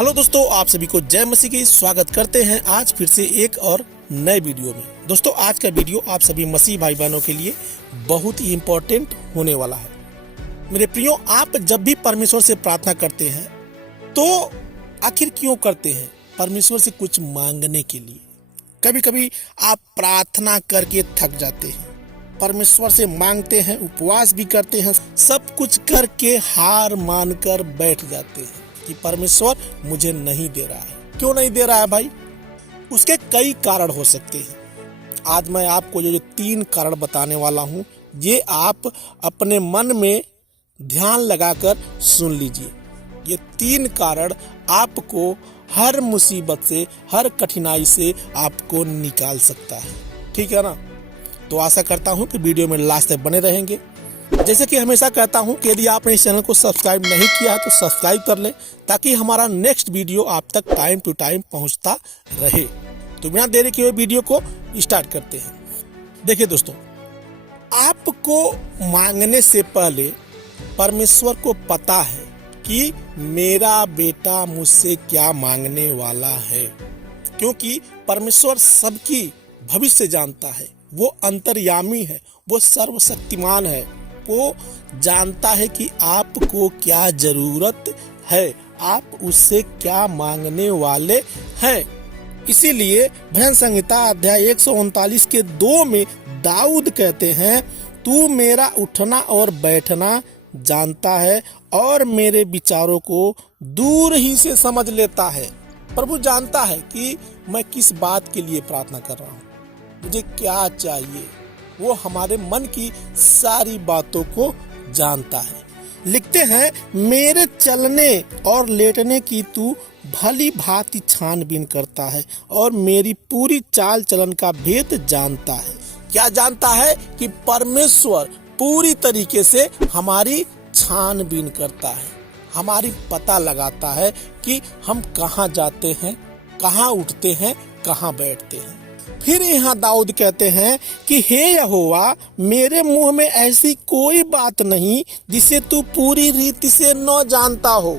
Hello दोस्तों, आप सभी को जय मसीह की स्वागत करते हैं आज फिर से एक और नए वीडियो में। दोस्तों, आज का वीडियो आप सभी मसीह भाई बहनों के लिए बहुत ही इम्पोर्टेंट होने वाला है। मेरे प्रियो, आप जब भी परमेश्वर से प्रार्थना करते हैं तो आखिर क्यों करते हैं? परमेश्वर से कुछ मांगने के लिए। कभी कभी आप प्रार्थना करके थक जाते हैं, परमेश्वर से मांगते हैं, उपवास भी करते हैं, सब कुछ करके हार मानकर बैठ जाते हैं कि परमेश्वर मुझे नहीं दे रहा है। क्यों नहीं दे रहा है भाई? उसके कई कारण हो सकते हैं। आज मैं आपको ये जो 3 कारण बताने वाला हूँ, ये आप अपने मन में ध्यान लगाकर सुन लीजिए। ये 3 कारण आपको हर मुसीबत से, हर कठिनाई से आपको निकाल सकता है। ठीक है ना? तो आशा करता हूँ कि वीडियो में लास्ट तक बने रहेंगे। जैसे कि हमेशा कहता हूँ कि यदि आपने इस चैनल को सब्सक्राइब नहीं किया है तो सब्सक्राइब कर लें, ताकि हमारा नेक्स्ट वीडियो आप तक टाइम टू टाइम पहुँचता रहे। तो बिना देरी किए वीडियो को स्टार्ट करते हैं। देखिए दोस्तों, आपको मांगने से पहले परमेश्वर को पता है कि मेरा बेटा मुझसे क्या मांगने वाला है, क्योंकि परमेश्वर सबकी भविष्य जानता है। वो अंतर्यामी है, वो सर्वशक्तिमान है। वो जानता है कि आपको क्या जरूरत है, आप उससे क्या मांगने वाले हैं। इसीलिए भजन संहिता अध्याय 139 के 2 में दाऊद कहते हैं, तू मेरा उठना और बैठना जानता है और मेरे विचारों को दूर ही से समझ लेता है। प्रभु जानता है कि मैं किस बात के लिए प्रार्थना कर रहा हूँ, मुझे क्या चाहिए। वो हमारे मन की सारी बातों को जानता है। लिखते हैं, मेरे चलने और लेटने की तू भली भांति छानबीन करता है और मेरी पूरी चाल चलन का भेद जानता है। क्या जानता है? कि परमेश्वर पूरी तरीके से हमारी छानबीन करता है, हमारी पता लगाता है कि हम कहाँ जाते हैं, कहाँ उठते हैं, कहाँ बैठते हैं। फिर यहाँ दाऊद कहते हैं कि हे यहोवा, मेरे मुंह में ऐसी कोई बात नहीं जिसे तू पूरी रीति से न जानता हो।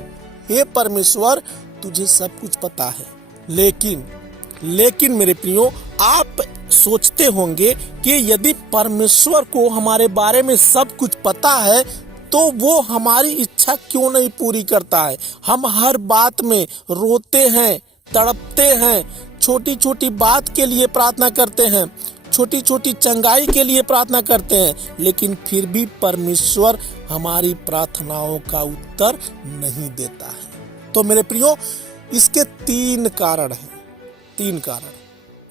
हे परमेश्वर, तुझे सब कुछ पता है। लेकिन मेरे प्रियो, आप सोचते होंगे कि यदि परमेश्वर को हमारे बारे में सब कुछ पता है तो वो हमारी इच्छा क्यों नहीं पूरी करता है? हम हर बात में रोते हैं, तड़पते हैं, छोटी छोटी बात के लिए प्रार्थना करते हैं, छोटी छोटी चंगाई के लिए प्रार्थना करते हैं, लेकिन फिर भी परमेश्वर हमारी प्रार्थनाओं का उत्तर नहीं देता है। तो मेरे प्रियो, इसके 3 कारण हैं। 3 कारण,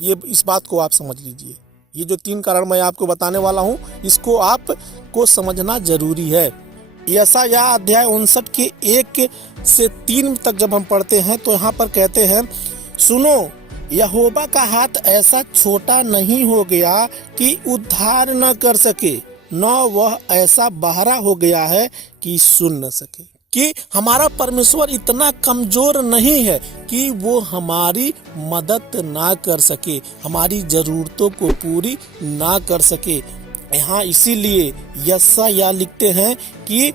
ये इस बात को आप समझ लीजिए। ये जो 3 कारण मैं आपको बताने वाला हूँ, इसको आपको समझना जरूरी है। यशायाह अध्याय 59 के 1 से 3 तक जब हम पढ़ते हैं तो यहाँ पर कहते हैं, सुनो, यहोवा का हाथ ऐसा छोटा नहीं हो गया कि उद्धार न कर सके, न वह ऐसा बहरा हो गया है कि सुन न सके। कि हमारा परमेश्वर इतना कमजोर नहीं है कि वो हमारी मदद ना कर सके, हमारी जरूरतों को पूरी ना कर सके। यहाँ इसीलिए यशायाह लिखते हैं कि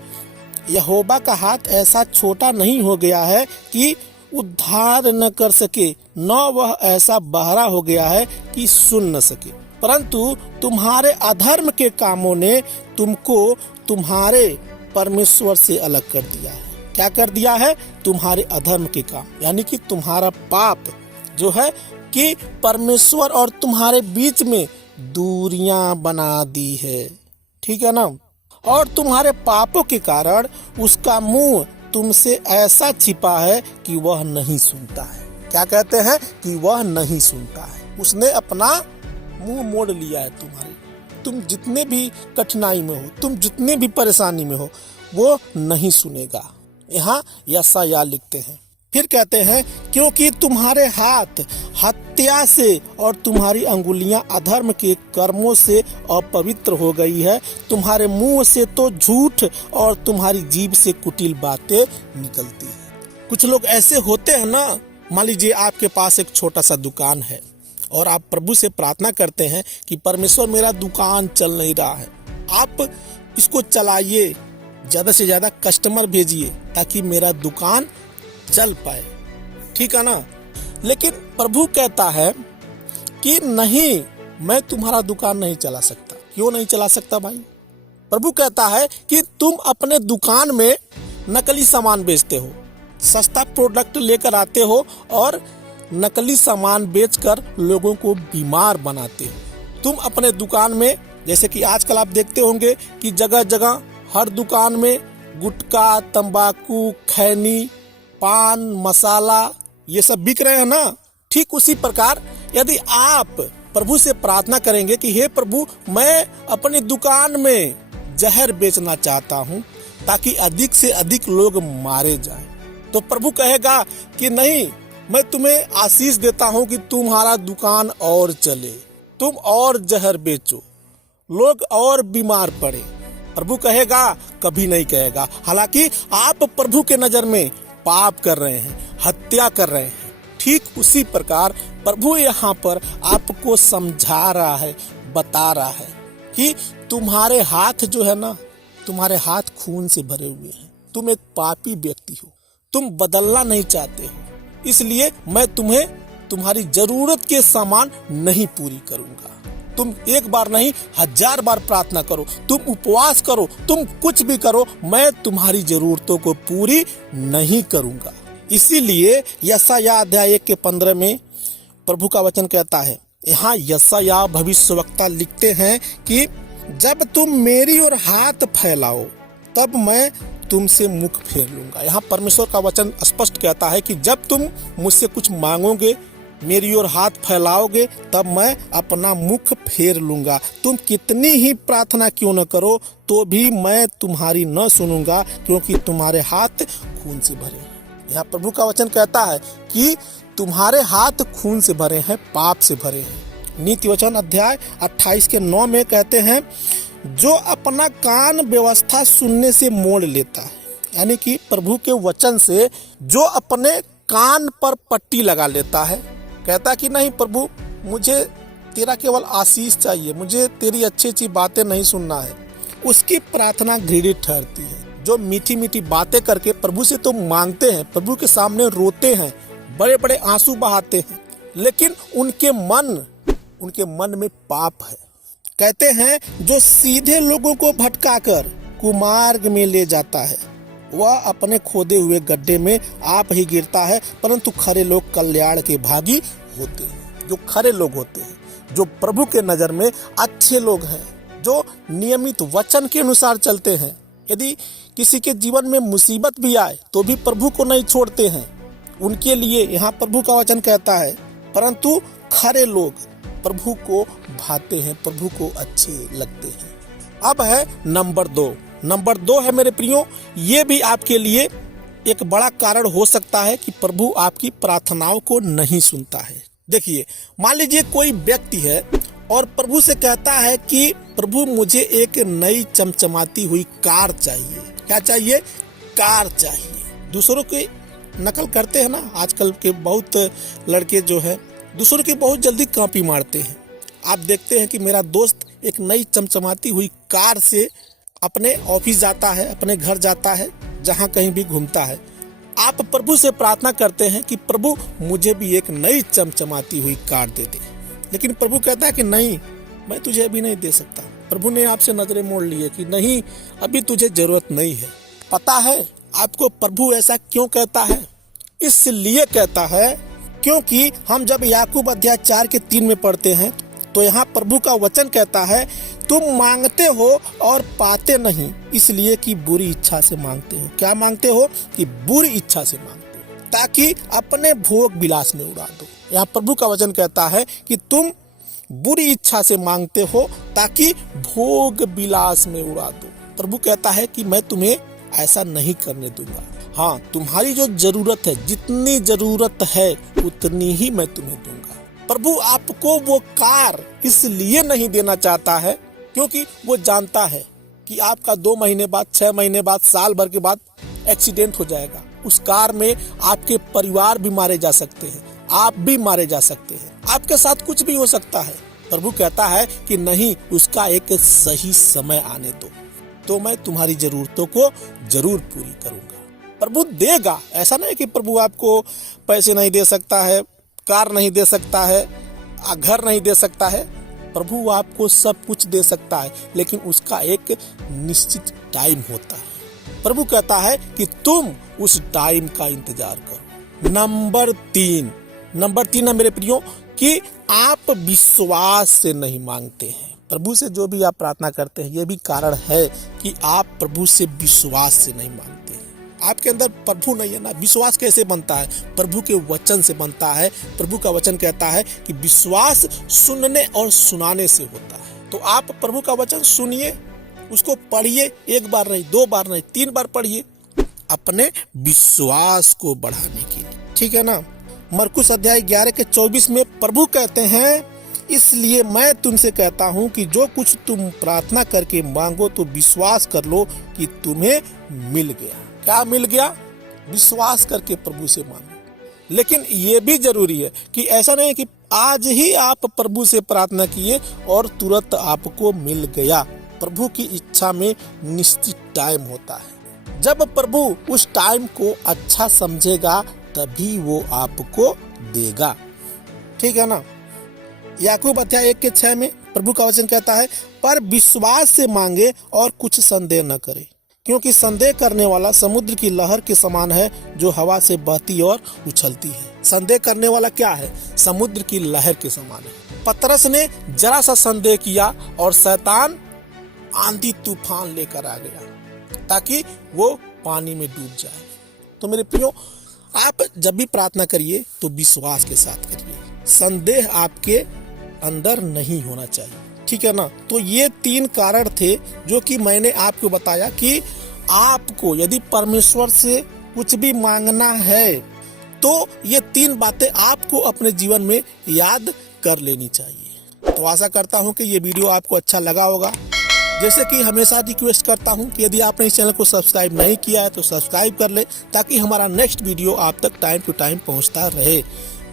यहोवा का हाथ ऐसा छोटा नहीं हो गया है कि उद्धार न कर सके, न वह ऐसा बहरा हो गया है कि सुन न सके। परंतु तुम्हारे अधर्म के कामों ने तुमको तुम्हारे परमेश्वर से अलग कर दिया है। क्या कर दिया है? तुम्हारे अधर्म के काम, यानी कि तुम्हारा पाप जो है कि परमेश्वर और तुम्हारे बीच में दूरियां बना दी है। ठीक है ना? और तुम्हारे पापों के कारण उसका मुंह तुमसे ऐसा छिपा है कि वह नहीं सुनता है। क्या कहते हैं? कि वह नहीं सुनता है। उसने अपना मुंह मोड़ लिया है तुम्हारे। तुम जितने भी कठिनाई में हो, तुम जितने भी परेशानी में हो, वो नहीं सुनेगा। यहाँ यशायाह लिखते हैं। फिर कहते हैं, क्योंकि तुम्हारे हाथ हत्या से और तुम्हारी अंगुलियां अधर्म के कर्मों से अपवित्र हो गई है। तुम्हारे मुंह से तो झूठ और तुम्हारी जीभ से कुटिल बातें निकलती है। कुछ लोग ऐसे होते हैं ना, मान लीजिए आपके पास एक छोटा सा दुकान है और आप प्रभु से प्रार्थना करते हैं कि परमेश्वर, मेरा दुकान चल नहीं रहा है, आप इसको चलाइए, ज्यादा से ज्यादा कस्टमर भेजिए ताकि मेरा दुकान चल पाए। ठीक है ना। लेकिन प्रभु कहता है कि नहीं, मैं तुम्हारा दुकान नहीं चला सकता। क्यों नहीं चला सकता भाई? प्रभु कहता है कि तुम अपने दुकान में नकली सामान बेचते हो, सस्ता प्रोडक्ट लेकर आते हो और नकली सामान बेचकर लोगों को बीमार बनाते हो। तुम अपने दुकान में, जैसे कि आजकल आप देखते होंगे कि जगह जगह हर दुकान में गुटखा, तंबाकू, खैनी, पान मसाला ये सब बिक रहे हैं ना। ठीक उसी प्रकार यदि आप प्रभु से प्रार्थना करेंगे कि हे प्रभु, मैं अपनी दुकान में जहर बेचना चाहता हूँ ताकि अधिक से अधिक लोग मारे जाएं, तो प्रभु कहेगा कि नहीं, मैं तुम्हें आशीष देता हूँ कि तुम्हारा दुकान और चले, तुम और जहर बेचो, लोग और बीमार पड़े। प्रभु कहेगा? कभी नहीं कहेगा। हालांकि आप प्रभु के नजर में पाप कर रहे हैं, हत्या कर रहे हैं। ठीक उसी प्रकार प्रभु यहाँ पर आपको समझा रहा है, बता रहा है कि तुम्हारे हाथ जो है ना, तुम्हारे हाथ खून से भरे हुए हैं। तुम एक पापी व्यक्ति हो, तुम बदलना नहीं चाहते हो, इसलिए मैं तुम्हें तुम्हारी जरूरत के सामान नहीं पूरी करूंगा। तुम एक बार नहीं 1000 बार प्रार्थना करो, तुम उपवास करो, तुम कुछ भी करो, मैं तुम्हारी जरूरतों को पूरी नहीं करूंगा। इसीलिए यशायाह अध्याय 1 के 15 में प्रभु का वचन कहता है, यहाँ यशायाह भविष्यवक्ता लिखते हैं कि जब तुम मेरी ओर हाथ फैलाओ तब मैं तुमसे मुख फेर लूंगा। यहाँ परमेश्वर का वचन स्पष्ट कहता है कि जब तुम मुझसे कुछ मांगोगे, मेरी ओर हाथ फैलाओगे, तब मैं अपना मुख फेर लूंगा। तुम कितनी ही प्रार्थना क्यों न करो तो भी मैं तुम्हारी न सुनूंगा, क्योंकि तुम्हारे हाथ खून से भरे हैं। यहाँ प्रभु का वचन कहता है कि तुम्हारे हाथ खून से भरे हैं, पाप से भरे हैं। नीति वचन अध्याय 28 के 9 में कहते हैं, जो अपना कान व्यवस्था सुनने से मोड़ लेता है, यानी कि प्रभु के वचन से जो अपने कान पर पट्टी लगा लेता है, कहता कि नहीं प्रभु, मुझे तेरा केवल आशीष चाहिए, मुझे तेरी अच्छी अच्छी बातें नहीं सुनना है, उसकी प्रार्थना घृणित ठहरती है। जो मीठी मीठी बातें करके प्रभु से तो मांगते हैं, प्रभु के सामने रोते हैं, बड़े बड़े आंसू बहाते हैं, लेकिन उनके मन में पाप है। कहते हैं जो सीधे लोगों को भटकाकर कुमार्ग में ले जाता है, वह अपने खोदे हुए गड्ढे में आप ही गिरता है, परंतु खरे लोग कल्याण के भागी होते हैं। जो खरे लोग होते हैं, जो प्रभु के नजर में अच्छे लोग हैं, जो नियमित वचन के अनुसार चलते हैं, यदि किसी के जीवन में मुसीबत भी आए तो भी प्रभु को नहीं छोड़ते हैं, उनके लिए यहाँ प्रभु का वचन कहता है, परंतु खरे लोग प्रभु को भाते हैं, प्रभु को अच्छे लगते हैं। अब है नंबर 2 है मेरे प्रियो, ये भी आपके लिए एक बड़ा कारण हो सकता है कि प्रभु आपकी प्रार्थनाओं को नहीं सुनता है। देखिए, मान लीजिए कोई व्यक्ति है और प्रभु से कहता है कि प्रभु मुझे एक नई चमचमाती हुई कार चाहिए। क्या चाहिए? कार चाहिए। दूसरों की नकल करते हैं ना, आजकल के बहुत लड़के जो है दूसरों की बहुत जल्दी कॉपी मारते हैं। आप देखते हैं कि मेरा दोस्त एक नई चमचमाती हुई कार से अपने ऑफिस जाता है, अपने घर जाता है, जहां कहीं भी घूमता है। आप प्रभु से प्रार्थना करते हैं कि प्रभु मुझे भी एक नई चमचमाती हुई कार दे दे, लेकिन प्रभु कहता है कि नहीं, मैं तुझे अभी नहीं दे सकता। प्रभु ने आपसे नजरें मोड़ ली है कि नहीं, अभी तुझे जरूरत नहीं है। पता है आपको प्रभु ऐसा क्यों कहता है? इसलिए कहता है क्योंकि हम जब याकूब अध्याय 4 के 3 में पढ़ते हैं तो यहाँ प्रभु का वचन कहता है, तुम मांगते हो और पाते नहीं, इसलिए कि बुरी इच्छा से मांगते हो। क्या मांगते हो? कि बुरी इच्छा से मांगते हो, ताकि अपने भोग विलास में उड़ा दो। यहाँ प्रभु का वचन कहता है कि तुम बुरी इच्छा से मांगते हो ताकि भोग विलास में उड़ा दो। प्रभु कहता है कि मैं तुम्हें ऐसा नहीं करने दूंगा। हाँ, तुम्हारी जो जरूरत है, जितनी जरूरत है उतनी ही मैं तुम्हें दूंगा। प्रभु आपको वो कार इसलिए नहीं देना चाहता है क्योंकि वो जानता है कि आपका 2 महीने बाद, 6 महीने बाद, साल भर के बाद एक्सीडेंट हो जाएगा। उस कार में आपके परिवार भी मारे जा सकते हैं, आप भी मारे जा सकते हैं, आपके साथ कुछ भी हो सकता है। प्रभु कहता है कि नहीं, उसका एक सही समय आने दो, तो मैं तुम्हारी जरूरतों को जरूर पूरी करूंगा। प्रभु देगा। ऐसा नहीं कि प्रभु आपको पैसे नहीं दे सकता है, कार नहीं दे सकता है, घर नहीं दे सकता है। प्रभु आपको सब कुछ दे सकता है, लेकिन उसका एक निश्चित टाइम होता है। प्रभु कहता है कि तुम उस टाइम का इंतजार करो। नंबर तीन है मेरे प्रियो कि आप विश्वास से नहीं मांगते हैं। प्रभु से जो भी आप प्रार्थना करते हैं, ये भी कारण है कि आप प्रभु से विश्वास से नहीं मांगते हैं। आपके अंदर प्रभु नहीं है ना। विश्वास कैसे बनता है? प्रभु के वचन से बनता है। प्रभु का वचन कहता है कि विश्वास सुनने और सुनाने से होता है। तो आप प्रभु का वचन सुनिए, उसको पढ़िए, एक बार नहीं, 2 बार नहीं, 3 बार पढ़िए, अपने विश्वास को बढ़ाने के लिए, ठीक है ना। मरकुस अध्याय 11 के 24 में प्रभु कहते हैं, इसलिए मैं तुमसे कहता हूं कि जो कुछ तुम प्रार्थना करके मांगो तो विश्वास कर लो कि तुम्हें मिल गया। क्या मिल गया? विश्वास करके प्रभु से मांगो। लेकिन ये भी जरूरी है कि ऐसा नहीं है कि आज ही आप प्रभु से प्रार्थना किए और तुरंत आपको मिल गया। प्रभु की इच्छा में निश्चित टाइम होता है। जब प्रभु उस टाइम को अच्छा समझेगा तभी वो आपको देगा, ठीक है ना। याकूब अध्याय 1 के 6 में प्रभु का वचन कहता है, पर विश्वास से मांगे और कुछ संदेह न करे, क्योंकि संदेह करने वाला समुद्र की लहर के समान है जो हवा से बहती और उछलती है। संदेह करने वाला क्या है? समुद्र की लहर के समान है। पतरस ने जरा सा संदेह किया और शैतान आंधी तूफान लेकर आ गया ताकि वो पानी में डूब जाए। तो मेरे प्रियो, आप जब भी प्रार्थना करिए तो विश्वास के साथ करिए। संदेह आपके अंदर नहीं होना चाहिए, ठीक है ना। तो ये 3 कारण थे जो कि मैंने आपको बताया कि आपको यदि परमेश्वर से कुछ भी मांगना है तो ये 3 बातें आपको अपने जीवन में याद कर लेनी चाहिए। तो आशा करता हूं कि ये वीडियो आपको अच्छा लगा होगा। जैसे कि हमेशा रिक्वेस्ट करता हूं कि यदि आपने इस चैनल को सब्सक्राइब नहीं किया है तो सब्सक्राइब कर ले, ताकि हमारा नेक्स्ट वीडियो आप तक टाइम टू टाइम पहुंचता रहे।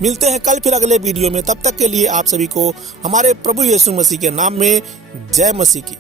मिलते हैं कल फिर अगले वीडियो में। तब तक के लिए आप सभी को हमारे प्रभु यीशु मसीह के नाम में जय मसीह की।